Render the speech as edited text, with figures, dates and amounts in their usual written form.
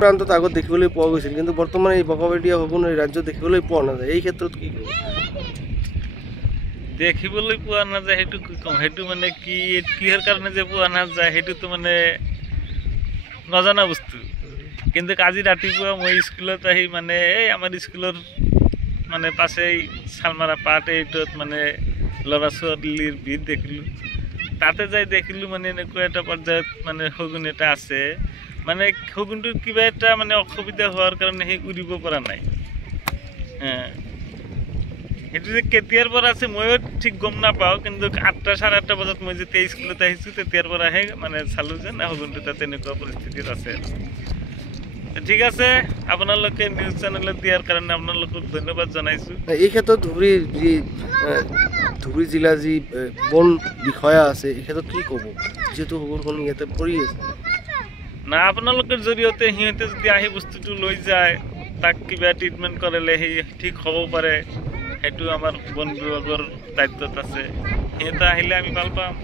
প্ৰান্তত আগত দেখিবলৈ পোৱা গৈছিল, কিন্তু বৰ্তমান এই বকবাদিয়া শগুন এই ৰাজ্যত দেখিবলৈ পোৱা নাযায়। এই ক্ষেত্ৰত কি ক'ব? দেখিবলৈ পোৱা নাযায় সেইটো কি ক'ম, সেইটো মানে কিহৰ কাৰণে যে পোৱা নাযায় সেইটোতো মানে নজনা বস্তু। কিন্তু আজি ৰাতিপুৱা মই স্কুলত আহি মানে এই আমাৰ স্কুলৰ মানে পাছেই চালমাৰা পাত এইটোত মানে ল'ৰা ছোৱালীৰ ভিৰ দেখিলোঁ। তাতে যাই দেখিলোঁ মানে এনেকুৱা এটা পৰ্যায়ত মানে শগুন এটা আছে, মানে শগুনটোৰ কিবা এটা মানে অসুবিধা হোৱাৰ কাৰণে সেই উৰিব পৰা নাই। সেইটো যে কেতিয়াৰ পৰা আছে ময়ো ঠিক গম নাপাওঁ, কিন্তু 8টা 8:30 বজাত মই যেতিয়া স্কুলত আহিছোঁ তেতিয়াৰ পৰাহে মানে চালোঁ যে না শগুনটো তাত তেনেকুৱা পৰিস্থিতিত আছে। ঠিক আছে, আপোনালোকে নিউজ চেনেলত দিয়াৰ কাৰণে আপোনালোকক ধন্যবাদ জনাইছোঁ। এই ক্ষেত্ৰত ধুবুৰী জিলাৰ যি বন বিষয়া আছে এই ক্ষেত্ৰত কি ক'ব, যিহেতু শগুনখন ইয়াতে পৰি আছে? না, আপোনালোকৰ জৰিয়তে সিহঁতে যদি আহি বস্তুটো লৈ যায়, তাক কিবা ট্ৰিটমেণ্ট কৰিলে সেই ঠিক হ'ব পাৰে, সেইটো আমাৰ বন বিভাগৰ দায়িত্বত আছে। সিহঁতে আহিলে আমি ভাল পাম।